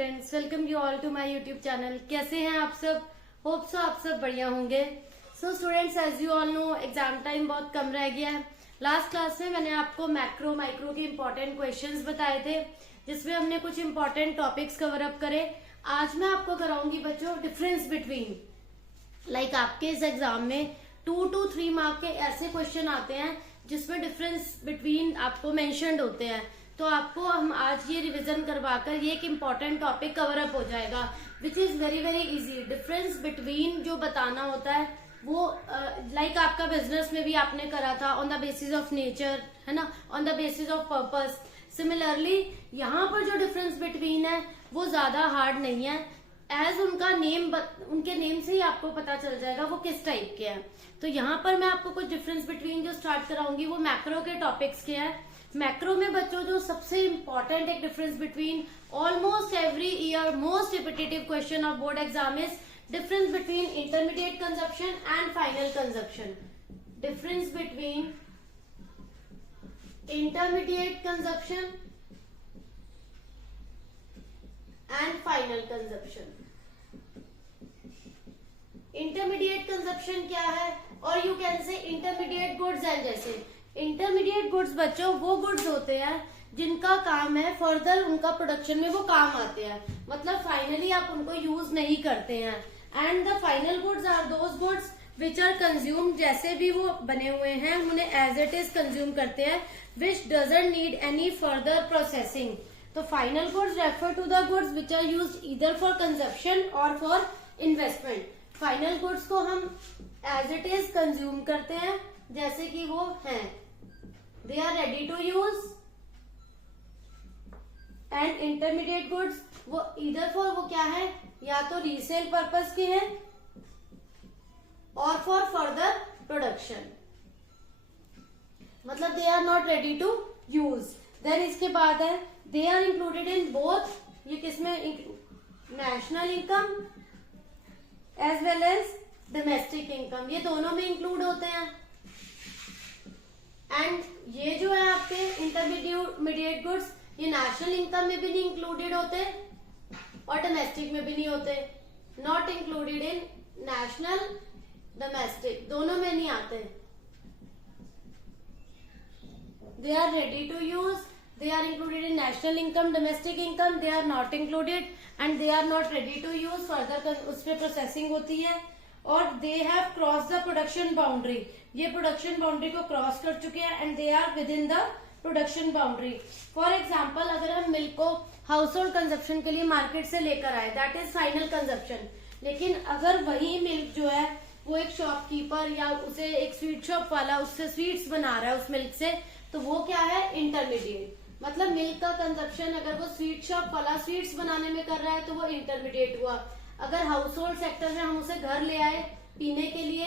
Students, welcome you all to my YouTube channel. कैसे हैं आप सब? होप सो आप सब बढ़िया होंगे। So students, as you all know, exam time बहुत कम रह गया है। लास्ट क्लास में मैंने आपको मैक्रो माइक्रो के इम्पोर्टेंट क्वेश्चंस बताए थे, जिसमें हमने कुछ इम्पोर्टेंट टॉपिक्स कवर अप करे। आज मैं आपको कराऊंगी बच्चों डिफरेंस बिटवीन, आपके इस एग्जाम में 2 to 3 मार्क के ऐसे क्वेश्चन आते हैं जिसमें डिफरेंस बिटवीन आपको मेंशन्ड होते हैं। तो आपको हम आज ये रिवीजन करवाकर ये एक इम्पॉर्टेंट टॉपिक कवर अप हो जाएगा, which is very very easy. Difference between जो बताना होता है वो आपका बिजनेस में भी आपने करा था, on the basis of nature, है ना, on the basis of purpose. Similarly यहाँ पर जो डिफरेंस बिटवीन है वो ज्यादा हार्ड नहीं है, एज उनका नेम, उनके नेम से ही आपको पता चल जाएगा वो किस टाइप के हैं। तो यहाँ पर मैं आपको कुछ डिफरेंस बिटवीन जो स्टार्ट कराऊंगी वो मैक्रो के टॉपिक्स के हैं। मैक्रो में बच्चों जो सबसे इंपॉर्टेंट एक difference between almost every year most repetitive question of board exam is difference between intermediate consumption and final consumption. Difference between intermediate consumption and final consumption. Intermediate consumption क्या है, और you can say intermediate goods and जैसे। Intermediate goods बच्चों वो goods होते हैं जिनका काम है फर्दर उनका प्रोडक्शन में वो काम आते हैं, मतलब फाइनली आप उनको यूज नहीं करते हैं। And the final goods are those goods which are consume, जैसे भी वो बने हुए हैं उन्हें एज इट इज कंज्यूम करते हैं, which doesn't need any further processing. तो final goods refer to the goods which are used either for consumption और फॉर इन्वेस्टमेंट। फाइनल गुड्स को हम एज इट इज कंज्यूम करते हैं जैसे कि वो हैं, they are ready to use. And intermediate goods वो ईदर फॉर वो क्या है, या तो रीसेल पर्पस के हैं और फॉर फर्दर प्रोडक्शन, मतलब they are not ready to use. Then इसके बाद है they are included in both, ये किसमें, national income as well as domestic income, ये दोनों में इंक्लूड होते हैं। एंड ये जो है आपके इंटरमीडिएट गुड्स ये नेशनल इनकम में भी नहीं इंक्लूडेड होते और डोमेस्टिक में भी नहीं होते, not included in national domestic, दोनों में नहीं आते। They are ready to use, they are included in national income, domestic income they are not included and they are not ready to use further, उस पे प्रोसेसिंग होती है। और they have crossed the production boundary, ये production boundary को cross कर चुके हैं and they are within the production boundary. For example अगर हम मिल्क को हाउस होल्ड कंजप्शन के लिए मार्केट से लेकर आए, दैट इज फाइनल कंजप्शन। लेकिन अगर वही मिल्क जो है वो एक शॉपकीपर या उसे एक स्वीट शॉप वाला उससे स्वीट्स बना रहा है उस मिल्क से, तो वो क्या है, इंटरमीडिएट। मतलब मिल्क का कंजप्शन अगर वो स्वीट शॉप वाला स्वीट्स बनाने में कर रहा है तो वो इंटरमीडिएट हुआ। अगर हाउस होल्ड सेक्टर में हम उसे घर ले आए पीने के लिए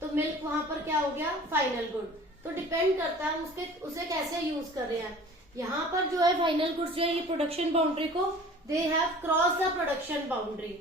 तो मिल्क वहां पर क्या हो गया, फाइनल गुड। तो डिपेंड करता है उसे कैसे यूज कर रहे हैं। यहाँ पर जो है फाइनल गुड्स जो है ये प्रोडक्शन बाउंड्री को they have cross the production boundary.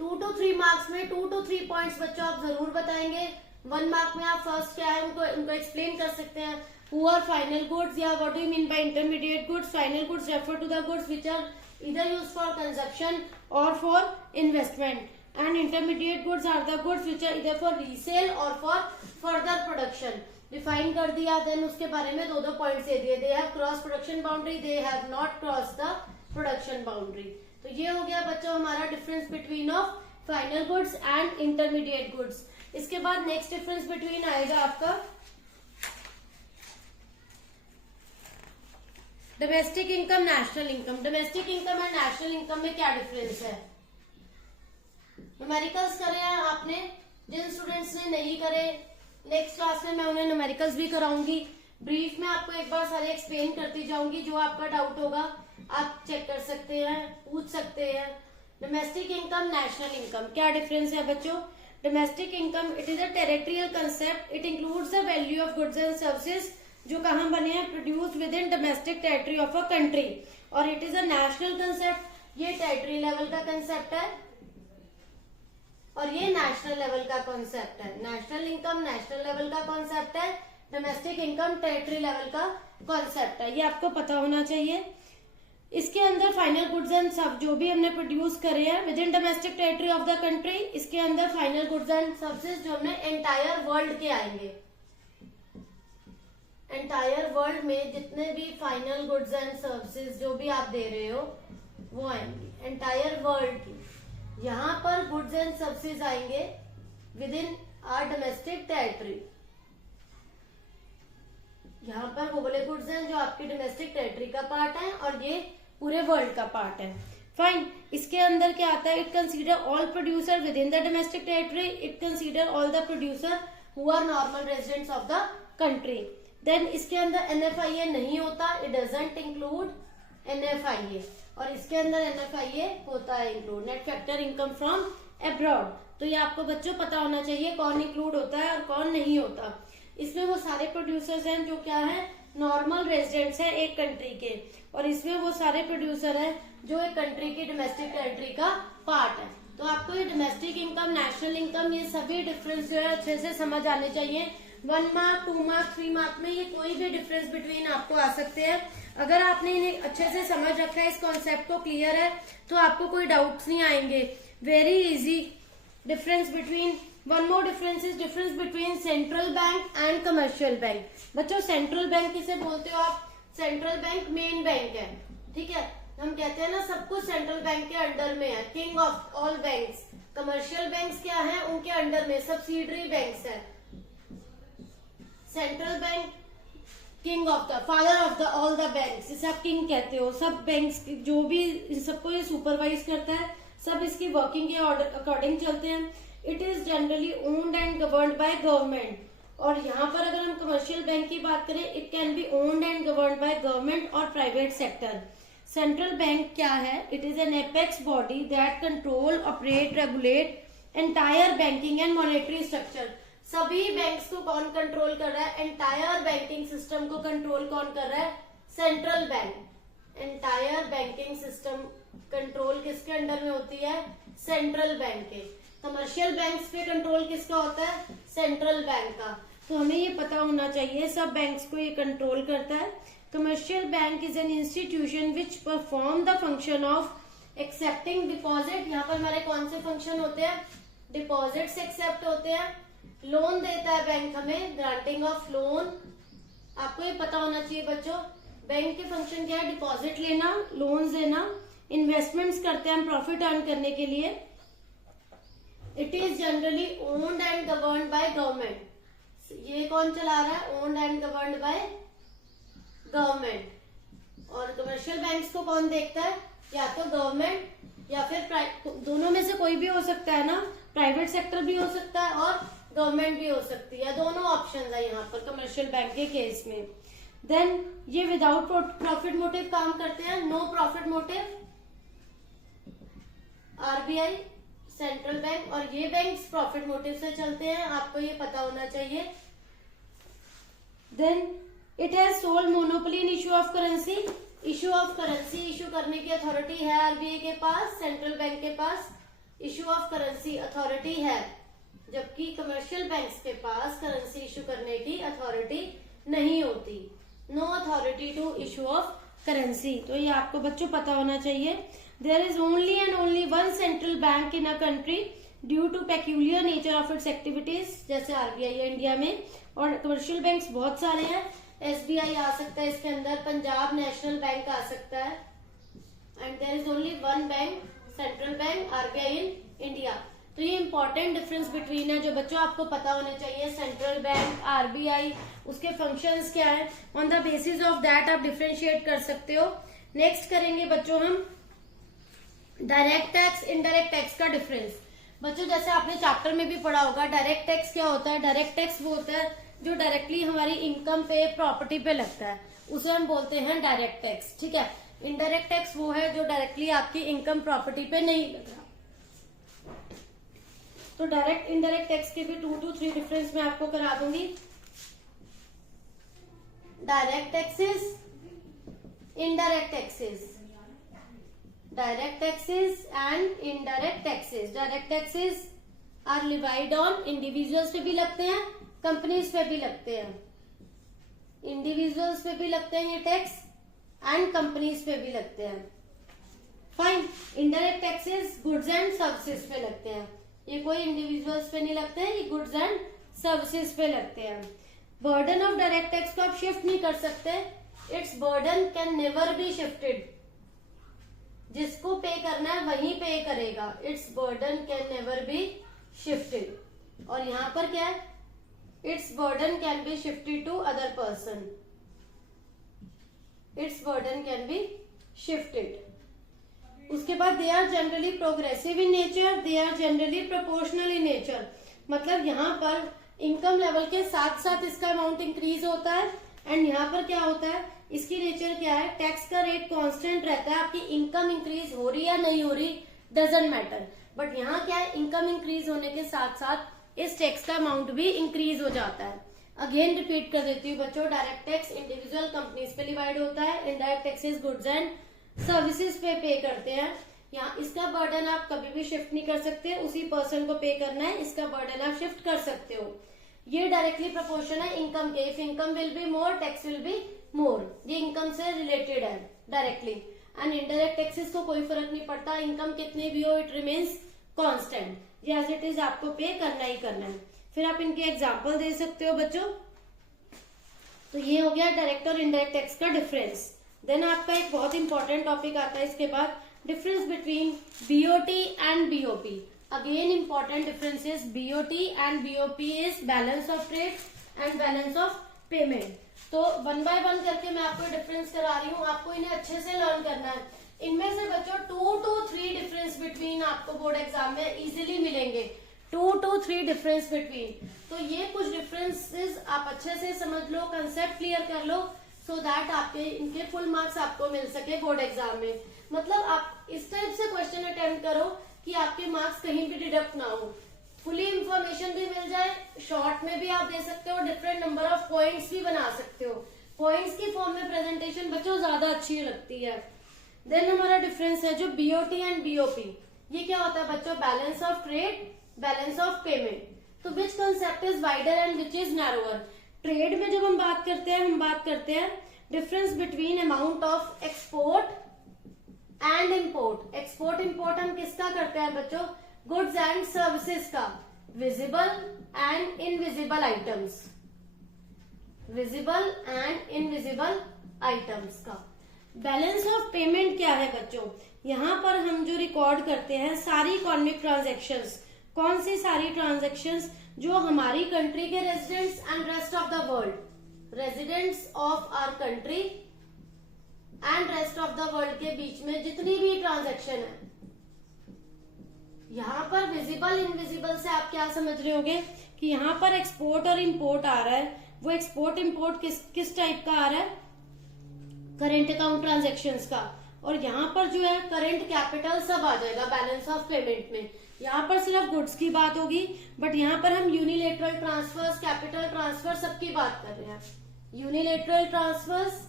2 to 3 marks में 2 to 3 पॉइंट्स बच्चों आप जरूर बताएंगे। 1 मार्क में आप फर्स्ट क्या है उनको एक्सप्लेन कर सकते हैं, who are final goods, या what do you mean by intermediate goods? Final goods refer to the goods which are either used for consumption or for investment, and intermediate goods are the goods which are either for resale or for further production. Define कर दिया, then उसके बारे में 2 points दे दिए, they have crossed production boundary, they have not crossed the production boundary। तो ये हो गया बच्चों हमारा difference between of final goods and intermediate goods. इसके बाद नेक्स्ट डिफरेंस बिटवीन आएगा आपका domestic income, national income. Domestic income and national income में क्या डिफरेंस है? न्यूमेरिकल्स करे हैं आपने, जिन स्टूडेंट्स ने नहीं करे नेक्स्ट क्लास में मैं उन्हें न्यूमेरिकल्स भी कराऊंगी। ब्रीफ में आपको एक बार सारे एक्सप्लेन करती जाऊंगी, जो आपका डाउट होगा आप चेक कर सकते हैं, पूछ सकते हैं। डोमेस्टिक इनकम, नेशनल इनकम, क्या डिफरेंस है बच्चों? Domestic income it is a territorial concept, it includes the value of goods and services जो कहाँ बने हैं, produced within domestic territory of a country. और it is a national concept, ये territory level का concept है और ये नेशनल लेवल का कॉन्सेप्ट है। नेशनल इनकम नेशनल लेवल का कॉन्सेप्ट है, डोमेस्टिक इनकम टेरिटरी लेवल का कॉन्सेप्ट है, ये आपको पता होना चाहिए। इसके अंदर फाइनल गुड्स एंड सब जो भी हमने प्रोड्यूस करे हैं with in domestic territory of the country, इसके अंदर फाइनल गुड्स एंड सर्विसेज जो हमने एंटायर वर्ल्ड के आएंगे। एंटायर वर्ल्ड में जितने भी फाइनल गुड्स एंड सर्विसेज जो भी आप दे रहे हो वो आएंगे एंटायर वर्ल्ड की। यहाँ पर गुड्स एंड सर्विसेज आएंगे within our domestic territory. यहाँ पर वो बोले गुड्स हैं जो आपकी डोमेस्टिक टेरिटरी का पार्ट है और ये पूरे वर्ल्ड का पार्ट है। फाइन, इसके अंदर क्या आता है, it consider all producer within the domestic territory, it consider all the producer who are normal residents of the country. Then इसके अंदर NFIA नहीं होता, इट डजंट इंक्लूड NFIA, और इसके अंदर NFIA होता है include, net factor income from abroad. तो ये आपको बच्चों पता होना चाहिए कौन इंक्लूड होता है और कौन नहीं होता। इसमें वो सारे प्रोड्यूसर्स हैं जो क्या है, नॉर्मल रेजिडेंट्स हैं एक कंट्री के, और इसमें वो सारे प्रोड्यूसर हैं जो एक कंट्री की डोमेस्टिक टेरिटरी का पार्ट है। तो आपको ये डोमेस्टिक इनकम, नेशनल इनकम, ये सभी डिफरेंस जो है अच्छे से समझ आने चाहिए। 1 मार्क, 2 मार्क, 3 मार्क में ये कोई भी डिफरेंस बिटवीन आपको आ सकते हैं। अगर आपने इन्हें अच्छे से समझ रखा है, इस कॉन्सेप्ट को क्लियर है, तो आपको कोई डाउट्स नहीं आएंगे। Very easy difference between, one more difference is difference between central bank and commercial bank. बच्चों सेंट्रल बैंक किसे बोलते हो आप, सेंट्रल बैंक मेन बैंक है, ठीक है, हम कहते हैं ना सब कुछ सेंट्रल बैंक के अंडर में है, king of all banks. Commercial banks क्या है, उनके अंडर में सब्सिडरी बैंक्स है। Central bank king of the, father of the all the banks, जिसे आप किंग कहते हो। सब बैंक्स जो भी सबको ये सुपरवाइज करता है, सब इसकी वर्किंग के अकॉर्डिंग चलते हैं। It is generally owned and governed by government. और यहाँ पर अगर हम कमर्शियल बैंक की बात करें, it can B owned and governed by government और प्राइवेट सेक्टर। सेंट्रल बैंक क्या है, it is an apex body that control, operate, regulate entire banking and monetary structure. सभी बैंक्स को कौन कंट्रोल कर रहा है, एंटायर बैंकिंग सिस्टम को कंट्रोल कौन कर रहा है, central bank. Entire banking system control किसके अंडर में होती है, सेंट्रल बैंक के। कमर्शियल बैंक्स पे कंट्रोल किसका होता है, सेंट्रल बैंक का। तो हमें ये पता होना चाहिए सब बैंक्स को ये कंट्रोल करता है। Commercial bank is an institution which perform the function of accepting deposit. यहाँ पर हमारे कौन से फंक्शन होते हैं, डिपॉजिट्स एक्सेप्ट होते हैं, लोन देता है बैंक हमें, ग्रांटिंग ऑफ लोन। आपको ये पता होना चाहिए बच्चों, बैंक के फंक्शन क्या है, डिपॉजिट लेना, लोन्स देना, इन्वेस्टमेंट्स करते हैं हम प्रॉफिट अर्न करने के लिए। It is generally owned and governed by government. ये कौन चला रहा है, owned and governed by government. और कमर्शियल बैंक्स को कौन देखता है, या तो गवर्नमेंट या फिर दोनों में से कोई भी हो सकता है ना, प्राइवेट सेक्टर भी हो सकता है और गवर्नमेंट भी हो सकती है, दोनों ऑप्शन है यहाँ पर कमर्शियल बैंक के केस में। देन ये विदाउट प्रॉफिट मोटिव काम करते हैं, no profit motive, RBI, central bank. और ये बैंक्स प्रॉफिट मोटिव से चलते हैं, आपको ये पता होना चाहिए। Then it has sole monopoly in issue of currency. Issue of currency issue करने की अथॉरिटी है RBI के पास, सेंट्रल बैंक के pass issue of currency authority है, जबकि कमर्शियल बैंक्स के पास करेंसी इशू करने की अथॉरिटी नहीं होती, no authority to issue of currency. तो ये आपको बच्चों पता होना चाहिए। There is only and only one central bank in a country due to peculiar nature of its activities, जैसे RBI है इंडिया में, और कमर्शियल बैंक्स बहुत सारे हैं, SBI आ सकता है इसके अंदर, पंजाब नेशनल बैंक आ सकता है, and there is only one bank, central bank, RBI in India. तो ये इंपॉर्टेंट डिफरेंस बिटवीन है जो बच्चों आपको पता होने चाहिए, सेंट्रल बैंक, RBI, उसके फंक्शंस क्या है, on the basis of that आप डिफ्रेंशिएट कर सकते हो। नेक्स्ट करेंगे बच्चों हम डायरेक्ट टैक्स, इनडायरेक्ट टैक्स का डिफरेंस। बच्चों जैसे आपने चैप्टर में भी पढ़ा होगा, डायरेक्ट टैक्स क्या होता है, डायरेक्ट टैक्स वो होता है जो डायरेक्टली हमारी इनकम पे, प्रॉपर्टी पे लगता है, उसे हम बोलते हैं डायरेक्ट टैक्स, ठीक है। इनडायरेक्ट टैक्स वो है जो डायरेक्टली आपकी इनकम, प्रॉपर्टी पे नहीं लग रहा। तो डायरेक्ट इनडायरेक्ट टैक्स के भी 2 to 3 डिफरेंस मैं आपको करा दूंगी। Direct taxes, indirect taxes, direct taxes and indirect taxes. Direct taxes are levied on individuals पे भी लगते हैं, companies पे भी लगते हैं। individuals पे भी लगते हैं ये टैक्स, एंड कंपनीज पे भी लगते हैं। Fine. Indirect taxes goods and services पे लगते हैं, ये कोई इंडिविजुअल्स पे नहीं लगते हैं, ये गुड्स एंड सर्विसेज पे लगते हैं। बर्डन ऑफ डायरेक्ट टैक्स को आप शिफ्ट नहीं कर सकते, its burden can never be shifted, जिसको पे करना है वही पे करेगा, its burden can never be shifted. और यहां पर क्या है, its burden can be shifted to other person, its burden can be shifted. उसके बाद they are generally progressive in nature, they are generally proportional in nature, मतलब यहाँ पर इनकम लेवल के साथ साथ इसका अमाउंट इंक्रीज होता है। एंड यहाँ पर क्या होता है, इसकी नेचर क्या है, टैक्स का रेट कांस्टेंट रहता है, आपकी इनकम इंक्रीज हो रही या नहीं हो रही डजंट मैटर, बट यहाँ क्या है, इनकम इंक्रीज होने के साथ साथ इस टैक्स का अमाउंट भी इंक्रीज हो जाता है। अगेन रिपीट कर देती हूँ बच्चों, डायरेक्ट टैक्स इंडिविजुअल कंपनीज पे डिवाइड होता है, indirect taxes goods and services पे करते हैं। यहाँ इसका बर्डन आप कभी भी शिफ्ट नहीं कर सकते, उसी पर्सन को पे करना है, इसका बर्डन आप शिफ्ट कर सकते हो। ये डायरेक्टली प्रोपोर्शन है इनकम के, if income will be more tax will be more, ये इनकम से रिलेटेड है डायरेक्टली। एंड इनडायरेक्ट टैक्सेस को कोई फर्क नहीं पड़ता, इनकम कितनी भी हो इट रिमेन्स कांस्टेंट, ये एज इट इज आपको पे करना ही करना है। फिर आप इनके एग्जाम्पल दे सकते हो बच्चों। तो ये हो गया डायरेक्ट और इनडायरेक्ट टैक्स का डिफरेंस। देन आपका एक बहुत इंपॉर्टेंट टॉपिक आता है इसके बाद, difference between BOT and BOP. Again important differences, BOT and BOP is balance of trade and balance of payment. तो वन बाय वन करके मैं आपको डिफरेंस करा रही हूँ, आपको इन्हें अच्छे से लर्न करना है। इनमें से बच्चों 2 to 3 डिफरेंस बिटवीन आपको बोर्ड एग्जाम में इजीली मिलेंगे, 2 to 3 डिफरेंस बिटवीन। तो ये कुछ डिफरेंसेस आप अच्छे से समझ लो, कंसेप्ट क्लियर कर लो, सो दैट आपके इनके फुल मार्क्स आपको मिल सके बोर्ड एग्जाम में। मतलब आप इस टाइप से क्वेश्चन अटेम्प्ट करो कि आपके मार्क्स कहीं भी डिडक्ट ना हो, फुली इंफॉर्मेशन भी मिल जाए, शॉर्ट में भी आप दे सकते हो, डिफरेंट नंबर ऑफ पॉइंट्स भी बना सकते हो। पॉइंट्स की फॉर्म में प्रेजेंटेशन बच्चों ज्यादा अच्छी लगती है। देन हमारा डिफरेंस है जो बीओटी एंड बीओपी, ये क्या होता है बच्चों, balance of trade, balance of payment. तो which concept is wider and which is narrower. Trade में जब हम बात करते हैं difference between amount of export and import. Export import हम किसका करते हैं बच्चों, गुड्स एंड सर्विसेज का, visible and invisible items, visible and invisible items का। बैलेंस ऑफ पेमेंट क्या है बच्चों, यहाँ पर हम जो रिकॉर्ड करते हैं सारी इकोनॉमिक ट्रांजैक्शंस। कौन सी सारी ट्रांजैक्शंस, जो हमारी कंट्री के residents and rest of the world, residents of our country and rest of the world के बीच में जितनी भी ट्रांजैक्शन है। यहाँ पर विजिबल इनविजिबल से आप क्या समझ रहे होगे कि यहाँ पर एक्सपोर्ट और इंपोर्ट आ रहा है, वो एक्सपोर्ट इंपोर्ट किस टाइप का आ रहा है, करेंट अकाउंट ट्रांजैक्शंस का। और यहाँ पर जो है करंट कैपिटल सब आ जाएगा बैलेंस ऑफ पेमेंट में। यहाँ पर सिर्फ गुड्स की बात होगी, बट यहाँ पर हम यूनिलेटरल ट्रांसफर्स, कैपिटल ट्रांसफर सबकी बात कर रहे हैं। यूनिलेटरल ट्रांसफर्स,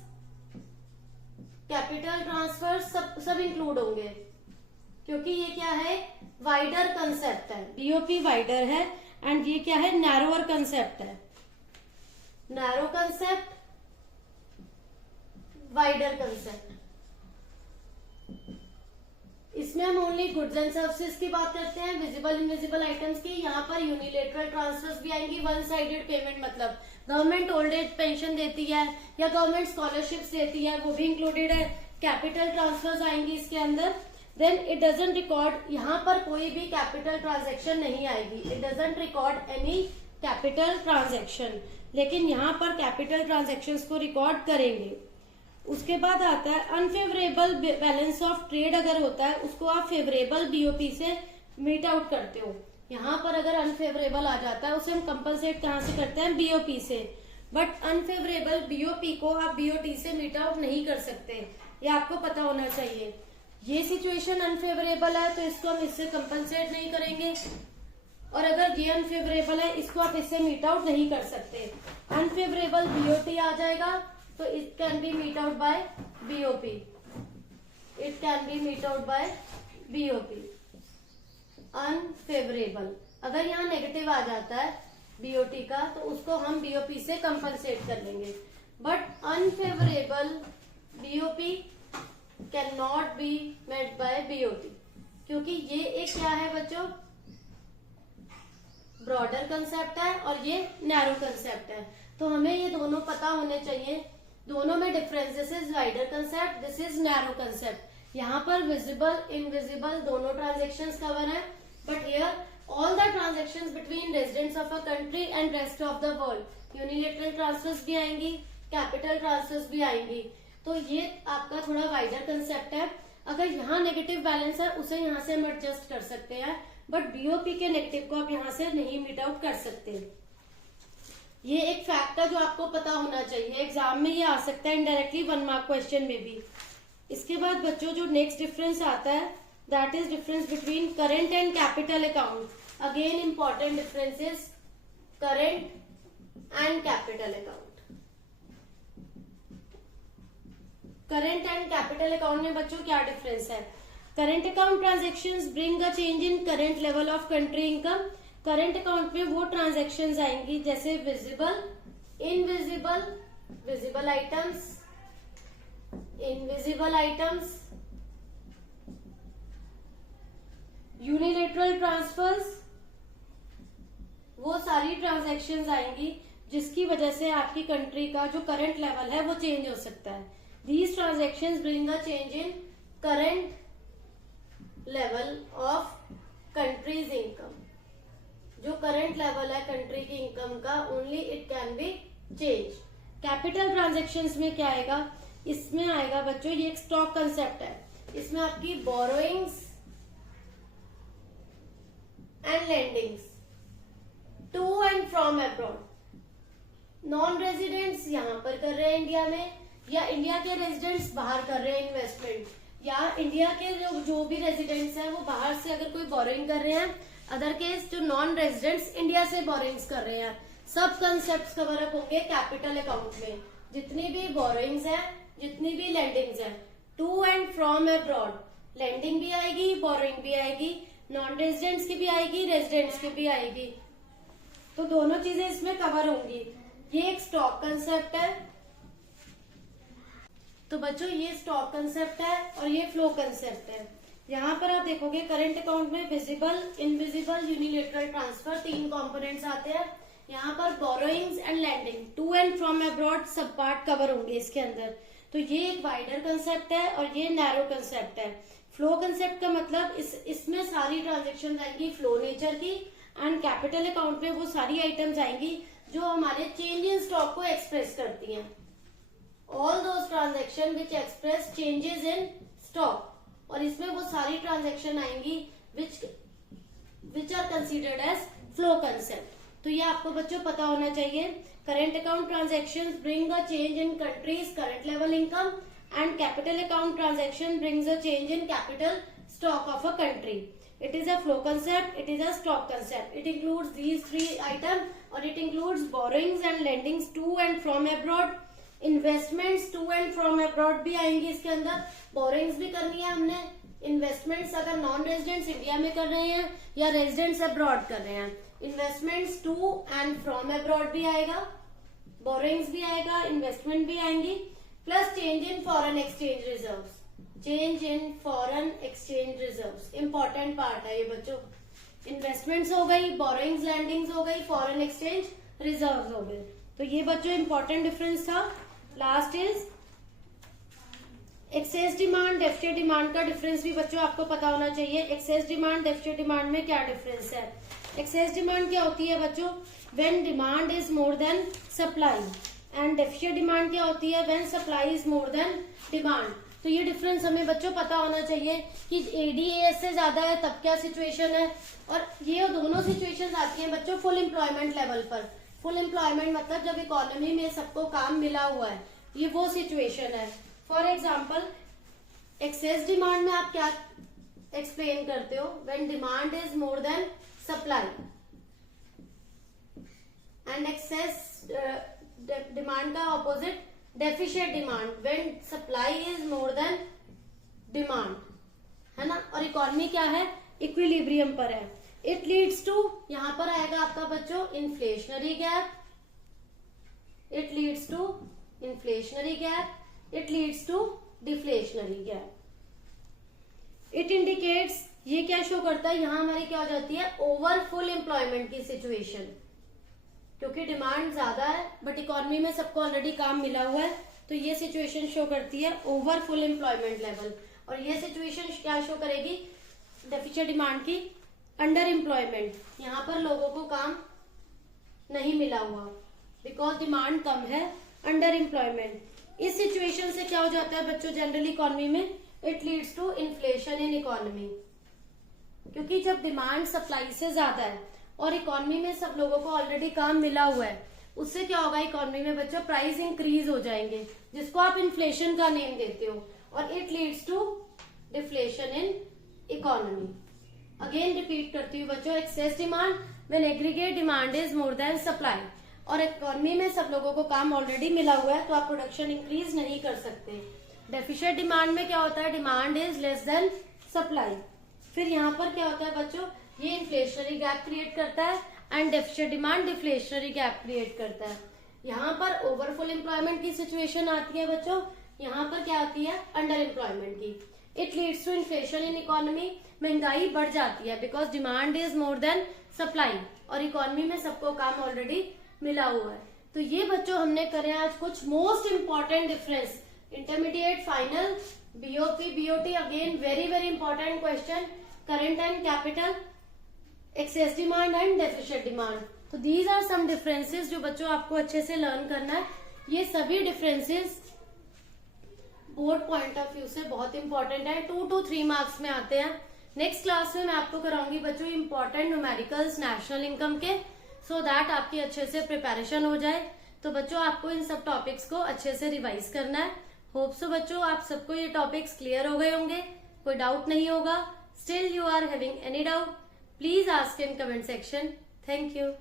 कैपिटल ट्रांसफर सब इंक्लूड होंगे, क्योंकि ये क्या है, वाइडर कंसेप्ट है। बीओपी वाइडर है एंड ये क्या है, नैरोअर कंसेप्ट है। Narrow concept, wider concept. इसमें हम ओनली गुड्स एंड सर्विसेज की बात करते हैं, विजिबल इनविजिबल आइटम्स की। यहाँ पर यूनिलेटरल ट्रांसफर्स भी आएंगी, वन साइडेड पेमेंट, मतलब गवर्नमेंट ओल्ड एज पेंशन देती है या गवर्नमेंट स्कॉलरशिप्स देती है, वो भी इंक्लूडेड है। कैपिटल ट्रांसफर्स आएंगी इसके अंदर। देन इट डजंट रिकॉर्ड, यहाँ पर कोई भी कैपिटल ट्रांजेक्शन नहीं आएगी, it doesn't record any capital transaction, लेकिन यहाँ पर कैपिटल ट्रांजेक्शन्स को रिकॉर्ड करेंगे। उसके बाद आता है अनफेवरेबल बैलेंस ऑफ ट्रेड, अगर होता है उसको आप फेवरेबल बीओपी से मीट आउट करते हो। यहाँ पर अगर अनफेवरेबल आ जाता है उसे हम कंपनसेट कहाँ से करते हैं, बीओपी से। बट अनफेवरेबल बीओपी को आप बीओटी से मीट आउट नहीं कर सकते, ये आपको पता होना चाहिए। ये सिचुएशन अनफेवरेबल है तो इसको हम इससे कंपनसेट नहीं करेंगे, और अगर ये अनफेवरेबल है इसको आप इससे मीट आउट नहीं कर सकते। अनफेवरेबल बीओटी आ जाएगा तो it can be meet out by BOP, it can be meet out by BOP. Unfavourable, अगर यहाँ नेगेटिव आ जाता है बीओटी का तो उसको हम बीओपी से कंपनसेट कर लेंगे। But unfavourable BOP can not be met by BOT, क्योंकि ये एक क्या है बच्चों, ब्रॉडर कंसेप्ट है और ये नैरो कंसेप्ट है। तो हमें ये दोनों पता होने चाहिए, दोनों में difference. This is wider concept, this is narrow concept. यहाँ पर विजिबल इनविजिबल दोनों ट्रांजेक्शन्स कवर है, but here all the transactions between residents of a country and rest of the world, unilateral transfers भी आएंगी, कैपिटल ट्रांसफर्स भी आएंगी। तो ये आपका थोड़ा वाइडर कंसेप्ट है। अगर यहाँ नेगेटिव बैलेंस है उसे यहाँ से हम एडजस्ट कर सकते हैं, बट बीओपी के नेगेटिव को आप यहाँ से नहीं मीट आउट कर सकते। ये एक फैक्ट है जो आपको पता होना चाहिए, एग्जाम में ये आ सकता है इनडायरेक्टली 1 मार्क क्वेश्चन में भी। इसके बाद बच्चों जो नेक्स्ट डिफरेंस आता है that is difference between current and capital account. Again important difference is current and capital account. Current and capital account में बच्चों क्या डिफरेंस है? Current account transactions bring a change in current level of country income. Current account में वो transactions आएंगी जैसे visible, invisible, visible items, invisible items, unilateral transfers, वो सारी ट्रांजेक्शन्स आएंगी जिसकी वजह से आपकी कंट्री का जो करंट लेवल है वो चेंज हो सकता है। These transactions bring a change in current level of country's income. जो करंट लेवल है कंट्री की इनकम का, only it can B change. Capital transactions में क्या आएगा? इसमें आएगा बच्चों, ये एक स्टॉक कंसेप्ट है, इसमें आपकी borrowings and lendings to and from abroad. Non residents यहाँ पर कर रहे हैं इंडिया में, या इंडिया के रेजिडेंट्स बाहर कर रहे हैं इन्वेस्टमेंट, या इंडिया के जो भी रेजिडेंट्स हैं वो बाहर से अगर कोई बोरिंग कर रहे हैं, अदर केस जो नॉन रेजिडेंट्स इंडिया से बोरिंग्स कर रहे हैं, सब कंसेप्ट कवर अप होंगे कैपिटल अकाउंट में। जितनी भी बोरिंग्स है, जितनी भी लेंडिंग्स है, to and from abroad, lending भी आएगी, बोरिंग भी आएगी, नॉन रेजिडेंट्स की भी आएगी, रेजिडेंट्स की भी आएगी, तो दोनों चीजें इसमें कवर होंगी। ये एक स्टॉक कंसेप्ट है। तो बच्चों ये स्टॉक कंसेप्ट है और ये फ्लो कंसेप्ट है। यहाँ पर आप देखोगे करंट अकाउंट में visible, invisible, unilateral transfer 3 components आते हैं। यहाँ पर borrowings and lending, to and from abroad सब पार्ट कवर होंगे इसके अंदर। तो ये एक वाइडर कंसेप्ट है और ये नैरो कंसेप्ट है। फ्लो कंसेप्ट का मतलब इसमें सारी ट्रांजेक्शन आएंगी फ्लो नेचर की, एंड कैपिटल अकाउंट में वो सारी आइटम्स आएंगी जो हमारे चेंज इन स्टॉक को एक्सप्रेस करती हैं। All those transaction which express changes in stock, और इसमें वो सारी ट्रांजेक्शन आएंगी which are considered as flow concept। तो ये आपको बच्चों पता होना चाहिए। Current account transaction bring a change in countries current level income, and capital account transaction brings a change in capital stock of a country. It is a flow concept, it is a stock concept. It includes these 3 items, और it includes borrowings and lendings to and from abroad, investments to and from abroad भी आएंगी इसके अंदर। Borings भी करनी है हमने, investments अगर नॉन रेजिडेंट्स इंडिया में कर रहे हैं या रेजिडेंट्स अब्रॉड कर रहे हैं, investments to and from abroad भी आएगा, बोरिंग्स भी आएगा, इन्वेस्टमेंट भी आएंगी, plus change in foreign exchange reserves. Change in foreign exchange reserves important part है ये बच्चों। इन्वेस्टमेंट्स हो गई, बोरिंग्स, लैंडिंग्स हो गई, फॉरेन एक्सचेंज रिजर्व्स हो गए। तो ये बच्चों इंपॉर्टेंट डिफरेंस था। Last is excess demand, deficit demand का डिफरेंस भी बच्चों आपको पता होना चाहिए। एक्सेस डिमांड, डेफिसिट डिमांड में क्या डिफरेंस है? एक्सेस डिमांड क्या होती है बच्चों? When demand is more than supply, and deficit demand क्या होती है? When supply is more than demand. तो ये डिफरेंस हमें बच्चों पता होना चाहिए कि एडीएस से ज्यादा है तब क्या सिचुएशन है, और ये दोनों सिचुएशंस आती हैं बच्चों फुल एम्प्लॉयमेंट लेवल पर। फुल एम्प्लॉयमेंट मतलब जब इकोनॉमी में सबको काम मिला हुआ है, ये वो सिचुएशन है। फॉर एग्जाम्पल एक्सेस डिमांड में आप क्या एक्सप्लेन करते हो? When demand is more than supply, and excess demand का opposite deficient demand, when supply is more than demand, है ना। और इकोनॉमी क्या है? इक्विलिब्रियम पर है। इट लीड्स टू, यहां पर आएगा आपका बच्चों inflationary gap, it leads to inflationary gap, it leads to deflationary gap. It indicates, ये क्या शो करता है, यहां हमारी क्या हो जाती है, ओवर फुल एम्प्लॉयमेंट की सिचुएशन, क्योंकि डिमांड ज्यादा है बट इकोनॉमी में सबको ऑलरेडी काम मिला हुआ है, तो ये सिचुएशन शो करती है ओवर फुल एम्प्लॉयमेंट लेवल। और ये सिचुएशन क्या शो करेगी, डेफिशिएंट डिमांड की, अंडर एम्प्लॉयमेंट, यहाँ पर लोगों को काम नहीं मिला हुआ बिकॉज डिमांड कम है, अंडर एम्प्लॉयमेंट। इस सिचुएशन से क्या हो जाता है बच्चों जनरली इकोनॉमी में, it leads to inflation in economy, क्योंकि जब डिमांड सप्लाई से ज्यादा है और इकोनॉमी में सब लोगों को ऑलरेडी काम मिला हुआ है, उससे क्या होगा इकोनॉमी में बच्चों, प्राइस इंक्रीज हो जाएंगे, जिसको आप इन्फ्लेशन का नेम देते हो, और it leads to deflation in economy. Again repeat करती हूँ बच्चों, excess demand when aggregate demand is more than supply, और इकोनॉमी में सब लोगों को काम ऑलरेडी मिला हुआ है तो आप प्रोडक्शन इंक्रीज नहीं कर सकते। डेफिशिएंट डिमांड में क्या होता है, demand is less than supply. फिर यहाँ पर क्या होता है बच्चों, ये इन्फ्लेशनरी गैप क्रिएट करता है and deficient demand deflationary gap create करता है। यहाँ पर ओवरफुल एम्प्लॉयमेंट की सिचुएशन आती है बच्चों, यहाँ पर क्या आती है, अंडर एम्प्लॉयमेंट की। It leads to inflation in economy, महंगाई बढ़ जाती है because demand is more than supply, और इकोनॉमी में सबको काम ऑलरेडी मिला हुआ है। तो ये बच्चों हमने करे आज कुछ most important difference, intermediate, final, BOP, BOT, again very very important question, current and capital, excess demand and deficient demand. तो दीज आर सम डिफरेंसेस जो बच्चों आपको अच्छे से लर्न करना है। ये सभी differences board point of view से बहुत इंपॉर्टेंट है, 2 to 3 मार्क्स में आते हैं। नेक्स्ट क्लास में मैं आपको कराऊंगी बच्चों इंपॉर्टेंट न्यूमेरिकल्स नेशनल इनकम के, सो दैट आपकी अच्छे से प्रिपरेशन हो जाए। तो बच्चों आपको इन सब टॉपिक्स को अच्छे से रिवाइज करना है। होप सो बच्चों आप सबको ये टॉपिक्स क्लियर हो गए होंगे, कोई डाउट नहीं होगा। Still you are having any doubt, please ask in comment section. Thank you.